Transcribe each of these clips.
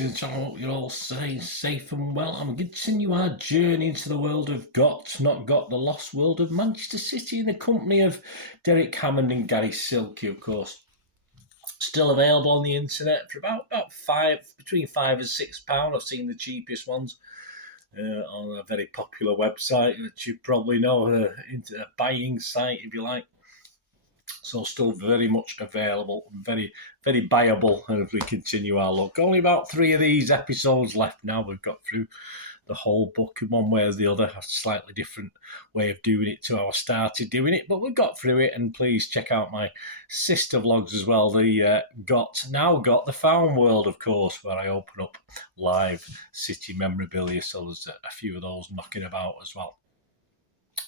watching the channel. I hope you're all safe and well. I'm going to continue our journey into the world of not got, the lost world of Manchester City in the company of Derek Hammond and Gary Silke, of course. Still available on the internet for about between £5 and £6. I've seen the cheapest ones on a very popular website that you probably know, a buying site, if you like. So still very much available, very, very buyable as we continue our look. Only about 3 of these episodes left now. We've got through the whole book in one way or the other. A slightly different way of doing it to how I started doing it, but we've got through it. And please check out my sister vlogs as well. The now got the Found World, of course, where I open up live City memorabilia. So there's a few of those knocking about as well.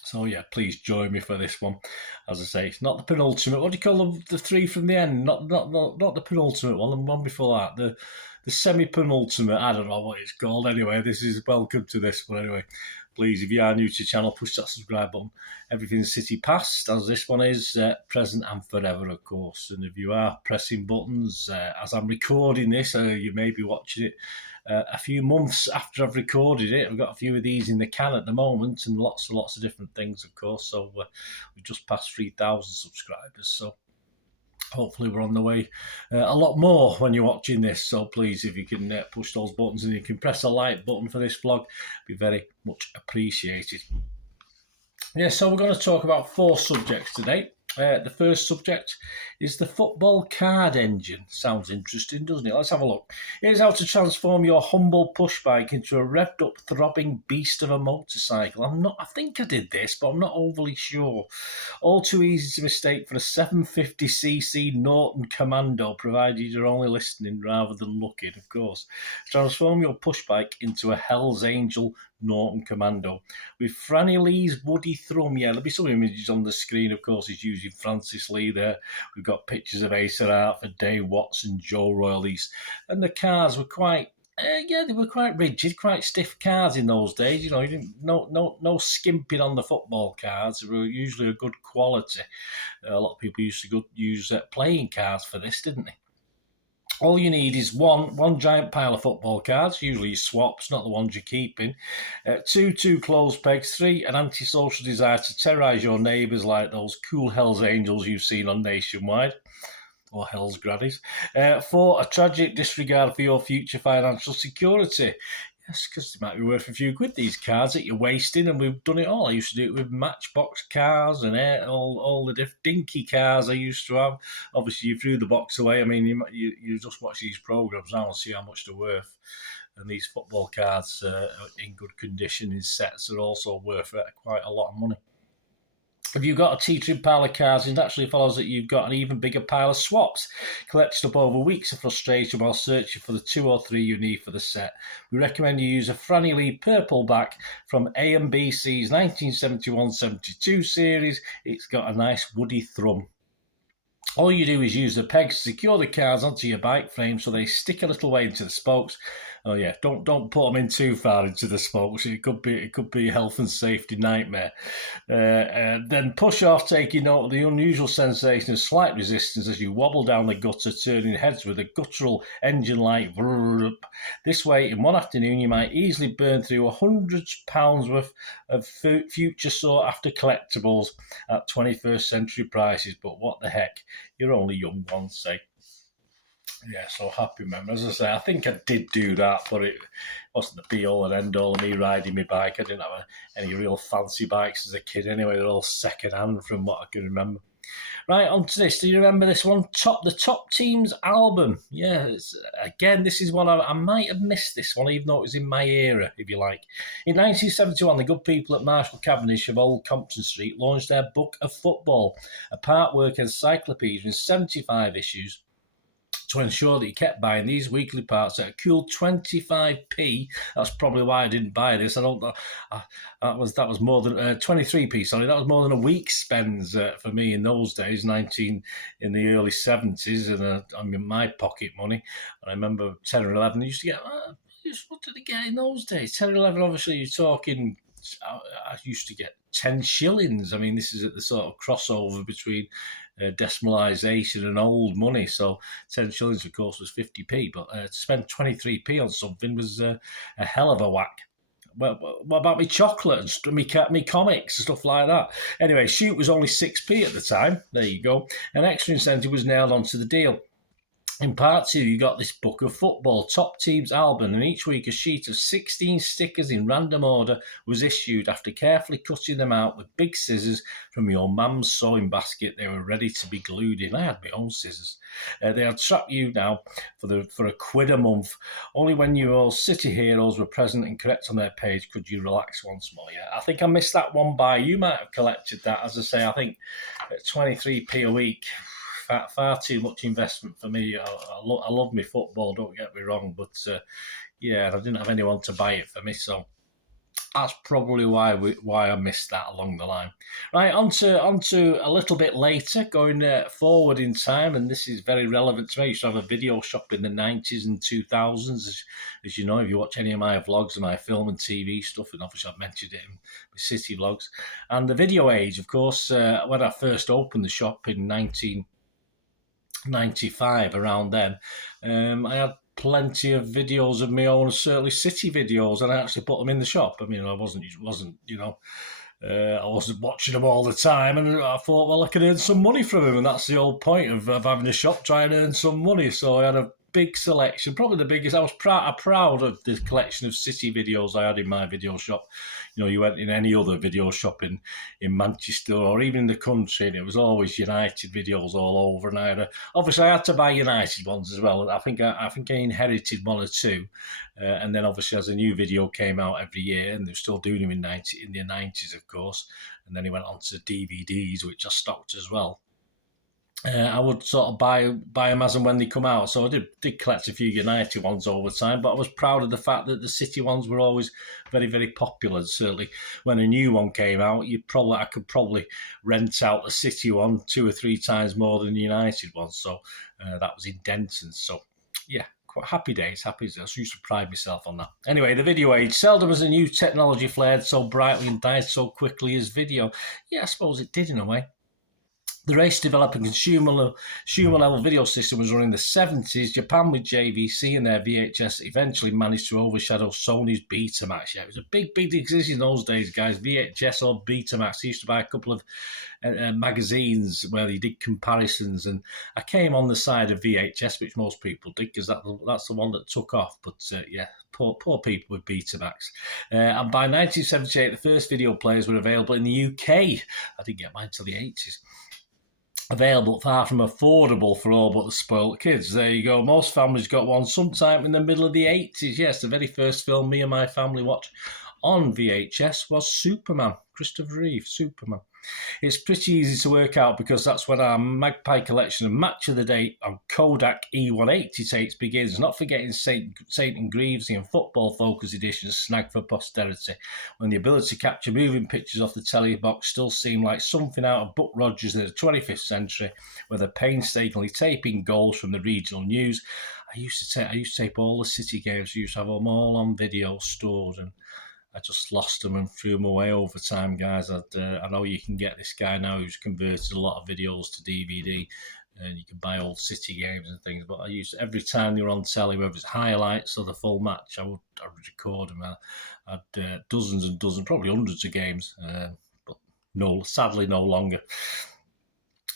So yeah, please join me for this one. As I say, it's not the penultimate. What do you call them? The 3 from the end? Not the penultimate one. The one before that, the semi-penultimate. I don't know what it's called. Anyway, this is welcome to this one. Anyway, please, if you are new to the channel, push that subscribe button. Everything's City past, as this one is, present and forever, of course. And if you are pressing buttons as I'm recording this, you may be watching it a few months after I've recorded it. I've got a few of these in the can at the moment, and lots of different things, of course. So we've just passed 3,000 subscribers. So hopefully we're on the way a lot more when you're watching this. So please, if you can push those buttons and you can press a like button for this vlog, be very much appreciated. Yeah, so we're going to talk about 4 subjects today. The first subject is the football card engine. Sounds interesting, doesn't it? Let's have a look. Here's how to transform your humble push bike into a revved up, throbbing beast of a motorcycle. I think I did this, but I'm not overly sure. All too easy to mistake for a 750cc Norton Commando, provided you're only listening rather than looking, of course. Transform your push bike into a Hell's Angel Norton Commando with Franny Lee's Woody Thrum. Yeah, there'll be some images on the screen, of course. He's using Francis Lee there. We've got pictures of Acer Hartford, Dave Watson, Joe Royal East, and the cars were quite they were quite rigid, quite stiff cars in those days. You know, you didn't no skimping on the football cars. They were usually a good quality. A lot of people used to use playing cards for this, didn't they? All you need is one giant pile of football cards, usually swaps, not the ones you're keeping. 2 clothes pegs. 3, an antisocial desire to terrorise your neighbours like those cool Hells Angels you've seen on Nationwide, or Hell's Grannies. 4, a tragic disregard for your future financial security. Yes, because they might be worth a few quid, these cards that you're wasting, and we've done it all. I used to do it with Matchbox cars and all the different dinky cars I used to have. Obviously, you threw the box away. I mean, you just watch these programmes now and see how much they're worth. And these football cards in good condition in sets are also worth quite a lot of money. If you've got a teetering pile of cards, it naturally follows that you've got an even bigger pile of swaps collected up over weeks of frustration while searching for the 2 or 3 you need for the set. We recommend you use a Franny Lee Purple Back from A&BC's 1971-72 series. It's got a nice woody thrum. All you do is use the pegs to secure the cards onto your bike frame so they stick a little way into the spokes. Oh yeah, don't put them in too far into the spokes. It could be a health and safety nightmare. Then push off, taking note of the unusual sensation of slight resistance as you wobble down the gutter, turning heads with a guttural engine light. This way, in one afternoon, you might easily burn through £100 worth of future sought-after collectibles at 21st century prices. But what the heck? You're only young ones, say. Yeah, so happy memories. As I say, I think I did do that, but it wasn't the be-all and end-all of me riding my bike. I didn't have any real fancy bikes as a kid anyway. They're all second-hand from what I can remember. Right, on to this. Do you remember this one? The Top Teams album. Yeah, again, this is one I might have missed this one, even though it was in my era, if you like. In 1971, the good people at Marshall Cavendish of Old Compton Street launched their Book of Football, a part-work encyclopedia in 75 issues, to ensure that you kept buying these weekly parts at a cool 25p. That's probably why I didn't buy this. I don't know. That was more than 23p. Sorry, that was more than a week's spends for me in those days. In the early 70s, and I mean my pocket money. And I remember 10 or 11. I used to get. What did I get in those days? 10 or 11. Obviously, you're talking. I used to get 10 shillings. I mean, this is at the sort of crossover between decimalisation and old money. So 10 shillings, of course, was 50p. But to spend 23p on something was a hell of a whack. Well, what about me chocolate and me comics and stuff like that? Anyway, Shoot was only 6p at the time. There you go. An extra incentive was nailed onto the deal. In part 2, you got this book of football, top teams album, and each week a sheet of 16 stickers in random order was issued. After carefully cutting them out with big scissors from your mum's sewing basket, they were ready to be glued in. I had my own scissors. They'll trap you now for £1 a month. Only when your city heroes were present and correct on their page could you relax once more. Yeah, I think I missed that one by. You might have collected that. As I say, I think at 23p a week. Far too much investment for me. I love my football, don't get me wrong, but yeah, I didn't have anyone to buy it for me, so that's probably why I missed that along the line. Right, on to a little bit later, going forward in time, and this is very relevant to me. I used to have a video shop in the 90s and 2000s, as you know, if you watch any of my vlogs and my film and TV stuff, and obviously I've mentioned it in my city vlogs. And the video age, of course, when I first opened the shop in 1995, around then, I had plenty of videos of my own, certainly city videos, and I actually put them in the shop. I mean, I wasn't I wasn't watching them all the time, and I thought, well, I can earn some money from them, and that's the whole point of having a shop, try and earn some money. So I had a big selection, probably the biggest. I was proud of the collection of city videos I had in my video shop. You know, you went in any other video shop in Manchester or even in the country, and it was always United videos all over. And obviously I had to buy United ones as well. I think I inherited one or two, and then obviously as a new video came out every year, and they're still doing them in the 90s, of course. And then he went on to DVDs, which I stocked as well. I would sort of buy them as and when they come out. So I did collect a few United ones over time, but I was proud of the fact that the City ones were always very, very popular. Certainly when a new one came out, I could probably rent out the City one 2 or 3 times more than the United one. So that was in Denton. So yeah, quite happy days. I used to pride myself on that. Anyway, the video age. Seldom has a new technology flared so brightly and died so quickly as video. Yeah, I suppose it did in a way. The race to develop a consumer-level video system was run in the 70s. Japan with JVC and their VHS eventually managed to overshadow Sony's Betamax. Yeah, it was a big decision in those days, guys. VHS or Betamax. I used to buy a couple of magazines where they did comparisons, and I came on the side of VHS, which most people did, because that's the one that took off. But yeah, poor people with Betamax. And by 1978, the first video players were available in the UK. I didn't get mine until the 80s. Available, far from affordable for all but the spoiled kids. There you go. Most families got one sometime in the middle of the 80s. Yes, the very first film me and my family watched on VHS was Superman. Christopher Reeve, Superman. It's pretty easy to work out because that's when our Magpie collection of Match of the Day on Kodak E180 tapes begins, not forgetting Saint and Greavesy and Football Focus editions snagged for posterity, when the ability to capture moving pictures off the telly box still seemed like something out of Buck Rogers in the 25th century, where they're painstakingly taping goals from the regional news. I used to tape all the City games. I used to have them all on video stored, and I just lost them and threw them away over time, guys. I know you can get this guy now who's converted a lot of videos to DVD, and you can buy old City games and things. But I used every time they were on telly, whether it's highlights or the full match, I would record them. I had dozens and dozens, probably hundreds of games, but sadly no longer.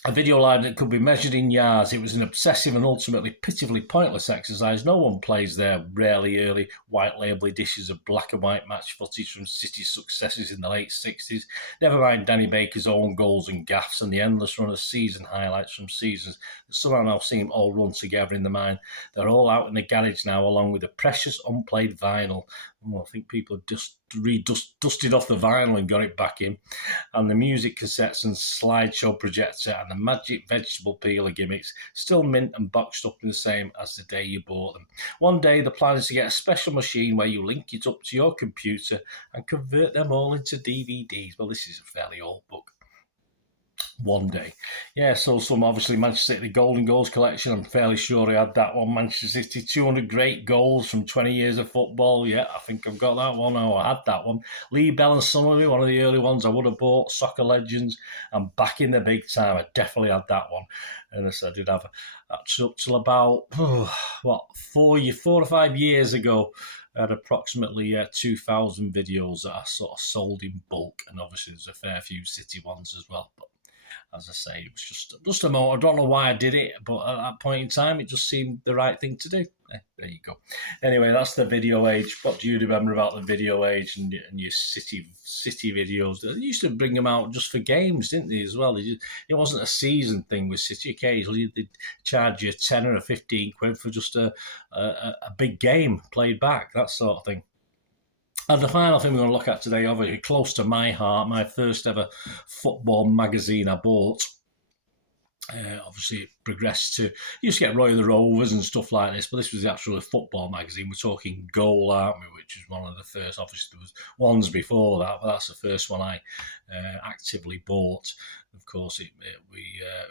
A video library that could be measured in yards. It was an obsessive and ultimately pitifully pointless exercise. No one plays their rarely early white label editions of black and white match footage from City's successes in the late 60s. Never mind Danny Baker's own goals and gaffes and the endless run of season highlights from seasons that somehow now seem all run together in the mind. They're all out in the garage now, along with the precious unplayed vinyl. I think people have just dusted off the vinyl and got it back in, and the music cassettes and slideshow projector and the magic vegetable peeler gimmicks still mint and boxed up in the same as the day you bought them. One day the plan is to get a special machine where you link it up to your computer and convert them all into DVDs. Well, this is a fairly old book. one day. Yeah, so some obviously Manchester City, the Golden Goals collection. I'm fairly sure I had that one. Manchester City, 200 great goals from 20 years of football. Yeah, I think I've got that one. Oh, I had that one. Lee Bell and Somerville, one of the early ones I would have bought. Soccer Legends. I'm back in the big time. I definitely had that one. And as I did have that's up till about, 4 or 5 years ago. I had approximately 2,000 videos that I sort of sold in bulk, and obviously there's a fair few City ones as well. But as I say, it was just a moment. I don't know why I did it, but at that point in time, it just seemed the right thing to do. There you go. Anyway, that's the video age. What do you remember about the video age and your city videos? They used to bring them out just for games, didn't they, as well? It wasn't a season thing with City. Occasionally, they'd charge you 10 or 15 quid for just a big game played back, that sort of thing. And the final thing we're going to look at today, obviously close to my heart, my first ever football magazine I bought. Obviously, it progressed to, you used to get Roy of the Rovers and stuff like this, but this was actually a football magazine. We're talking Goal, aren't we? Which was one of the first. Obviously, there was ones before that, but that's the first one I actively bought. Of course, we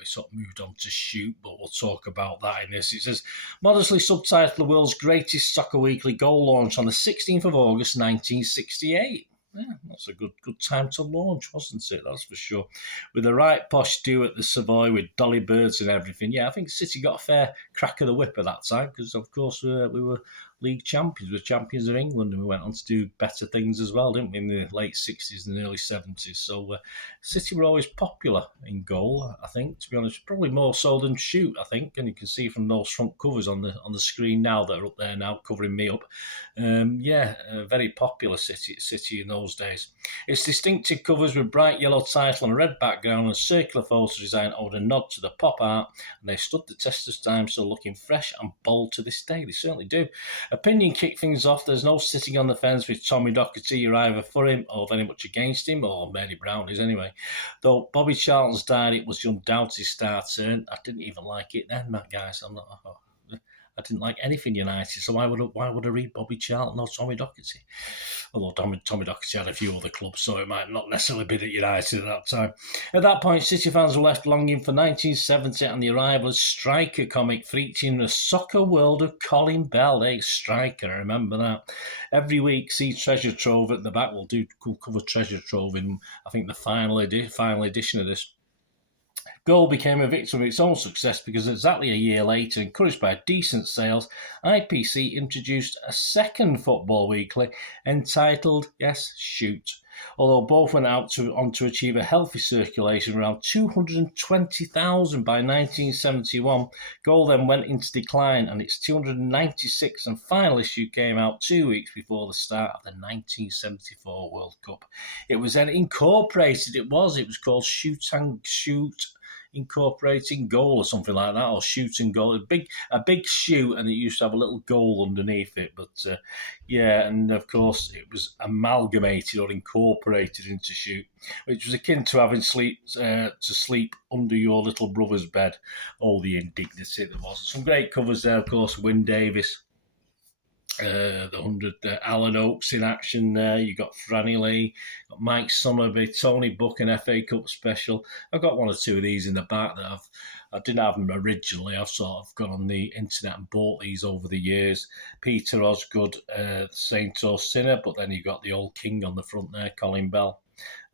sort of moved on to Shoot, but we'll talk about that in this. It says, modestly subtitled, The World's Greatest Soccer Weekly Goal Launch on the 16th of August, 1968. Yeah, that's a good time to launch, wasn't it? That's for sure. With the right posh do at the Savoy with dolly birds and everything. Yeah, I think City got a fair crack of the whip at that time because, of course, we were league champions. We were champions of England, and we went on to do better things as well, didn't we, in the late 60s and early 70s. So City were always popular in goal, I think, to be honest. Probably more so than Shoot, I think. And you can see from those front covers on the screen now that are up there now, covering me up. Very popular City in those days. Its distinctive covers with bright yellow title on a red background and circular photo design owed a nod to the pop art, and they stood the test of time, still looking fresh and bold to this day. They certainly do. Opinion kicked things off. There's no sitting on the fence with Tommy Docherty. You're either for him or very much against him, or Mary Brown is anyway. Though Bobby Charlton's died, it was the undoubted star turn. I didn't even like it then, guys. I didn't like anything United, so why would I read Bobby Charlton or Tommy Docherty? Although Tommy Docherty had a few other clubs, so it might not necessarily be at United at that time. At that point, City fans were left longing for 1970 and the arrival of Striker comic featuring the soccer world of Colin Bell. Hey, Striker, I remember that. Every week, see Treasure Trove at the back. We'll cover Treasure Trove in, I think, the final edition of this. Goal became a victim of its own success because exactly a year later, encouraged by decent sales, IPC introduced a second football weekly entitled, yes, Shoot. Although both went on to achieve a healthy circulation around 220,000 by 1971, Goal then went into decline and its 296th and final issue came out 2 weeks before the start of the 1974 World Cup. It was then incorporated, it was called Shoot Incorporating Goal or something like that, or Shoot and Goal. A big shoot, and it used to have a little goal underneath it. But and of course it was amalgamated or incorporated into Shoot, which was akin to having to sleep under your little brother's bed. All the indignity there was. Some great covers there, of course. Wyn Davis. The 100 Alan Oakes in action there. You got Franny Lee, got Mike Somerby, Tony Buck, and FA Cup special. I've got one or two of these in the back that I didn't have them originally. I've sort of gone on the internet and bought these over the years. Peter Osgood, Saint or Sinner, but then you got the old king on the front there, Colin Bell,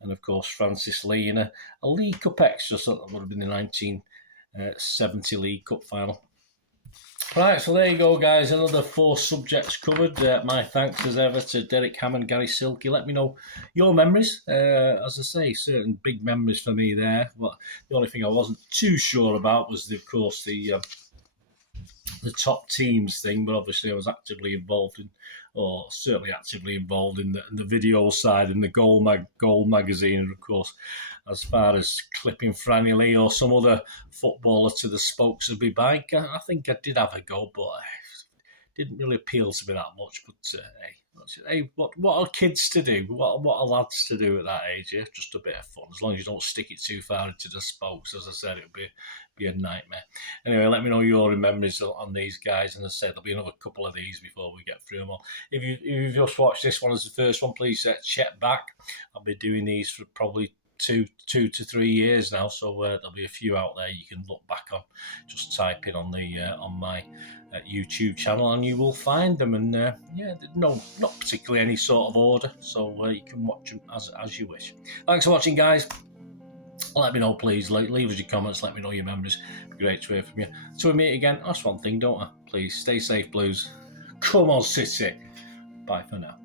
and of course Francis Lee in a League Cup extra. So that would have been the 1970 League Cup final. Right, so there you go, guys. Another 4 subjects covered. My thanks as ever to Derek Hammond, Gary Silke. Let me know your memories. As I say, certain big memories for me there. But the only thing I wasn't too sure about was, of course, the top teams thing. But obviously, I was actively involved in the video side in the Goal magazine, and of course, as far as clipping Franny Lee or some other footballer to the spokes of my bike, I think I did have a go, but it didn't really appeal to me that much. But hey, what are kids to do? What are lads to do at that age? Yeah, just a bit of fun. As long as you don't stick it too far into the spokes, as I said, it would be a nightmare. Anyway, let me know your memories on these guys, and as I said, there'll be another couple of these before we get through them all. If you've just watched this one as the first one, please check back. I'll be doing these for probably two to 3 years now, so there'll be a few out there you can look back on. Just type in on the on my YouTube channel and you will find them. And no, not particularly any sort of order, so you can watch them as you wish. Thanks for watching, guys. Let me know, please. Leave us your comments. Let me know your memories. It'd be great to hear from you. Till we meet again, that's one thing, don't I? Please stay safe, Blues. Come on, City. Bye for now.